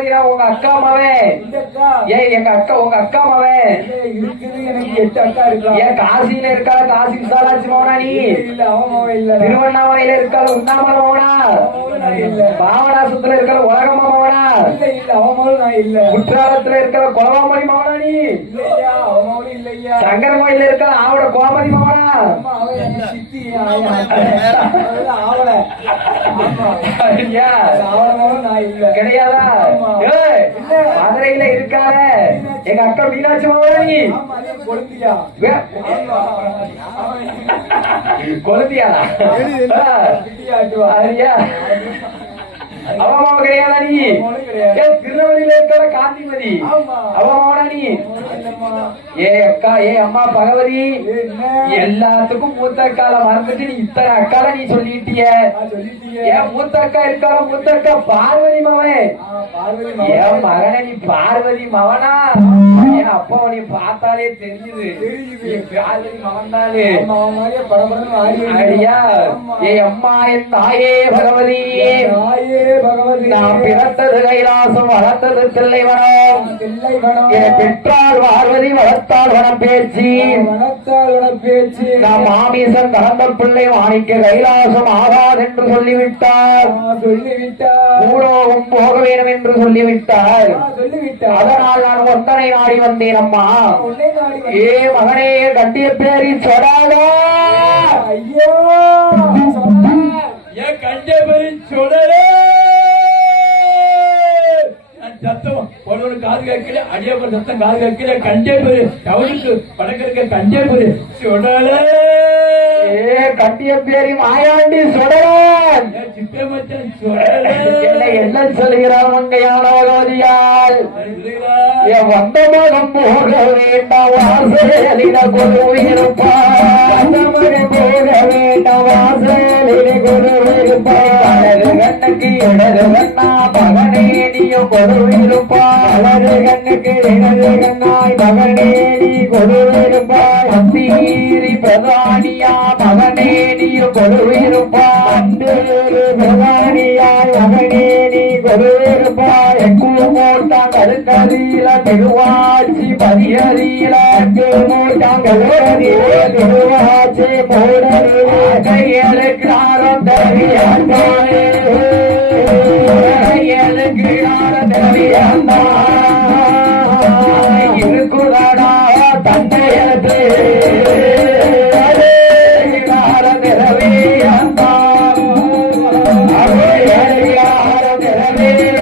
உங்க அக்கா மவன் ஏன் எங்க அக்கா உங்க அக்கா மவன் இருக்குது. எனக்கு 8 அக்கா இருக்கா. ஏன் காசியில இருக்கால காசி விசாலாட்சி மவனா நீ? இல்ல அவன் மவன் இல்ல. திருவண்ணாமலையில இருக்கால உண்ணாமல மவனா? இல்ல. பாவனாசத்துல இருக்கிற உலகமா மவனா? இல்ல இல்ல அவன் மவன் நான் இல்ல. குற்றாலத்துல இருக்கிற குலவாமணி மவனா நீ? இல்லையா அவன் மவன் இல்லையா. சங்கர கோயில இருக்கிற ஆவட கோமதி மவனா? அவன் எங்க சித்தி ஆவல. அவன் மவன் நான் இல்ல. கிடையாதா? மதுரையில இருக்கால எங்க அக்கா மீனாட்சி மவனா நீ? கொழுந்தியா கொழுந்தியா அவமாவ கிடையாதா நீ? திருநெல்வேலியில இருக்கிற காந்திமதி அவமாவனா நீ? ஏ அக்கா ஏ அம்மா பகவதி எல்லாத்துக்கும் மூத்த அக்கால மறந்துட்டு நீ இத்தனை அக்கால நீ சொல்லிட்டிய. ஏன் மூத்த அக்கா இருக்கால மூத்த அக்கா பார்வதி மவன் என் மகனை நீ பார்வதி மவனா? என் அப்பாவை நீ பார்த்தாலே தெரியுது பார்வதி மகன்தானே அடியா. ஏ அம்மா என் தாயே பகவதி நான் பிறந்தது கைலாசம் வளர்த்தது தில்லைவனம். என் பெற்றால் பார்வதி வளர்த்தால் வனம் பேச்சு நான் மாமீசன் கலந்த பிள்ளை மாணிக்க கைலாசம் ஆகாது என்று சொல்லிவிட்டார். பூலோகம் போக வேண்டும் என்று சொல்லிவிட்டார். அதனால் நான் ஒத்தனை நாடி வந்தேன் அம்மா. ஏ மகனே கண்டிய பேரில் சொடாதா. ஐயோ ஏன் கண்டிய பேரில் சொல்லலே சத்தம் ஒரு காது கேட்கல அடியப்பர் சத்தம் காது கேட்கல கண்டே பேரு டவுனுக்கு படக்கிற கண்டே பேரு சொடல. ஏ கண்டிய பேரி மாயாண்டி சொடலான் சித்தமச்சன் சொடல என்ன சொல்கிறார் மங்கையான பகவதியால். என் வந்த மகம் போக வேண்டாம் வாசலின கொள்ளுயிருப்பார். வந்த மகம் போக வேண்டாம் வாசலின கொள்ளுயிருப்பார். கண்ணுக்கு இடது கண்ணா மகனே நீயும் கொடுவிருப்பாய். வலது கண்ணுக்கு இடது கண்ணாய் மகனே நீ கொடுவிருப்பாய். அந்தீரி பிரதானியா மகனே நீயும் கொடுவிருப்பாய். பிரதானியாய் மகனே நீ கொடுவிருப்பாய். எக்கூமோட்டான் கருக்கதியில திருவாச்சி பதியறியில மூட்டான் கருவதியில திருவாச்சி போடறிய கையெழுக்காரம் தரியானே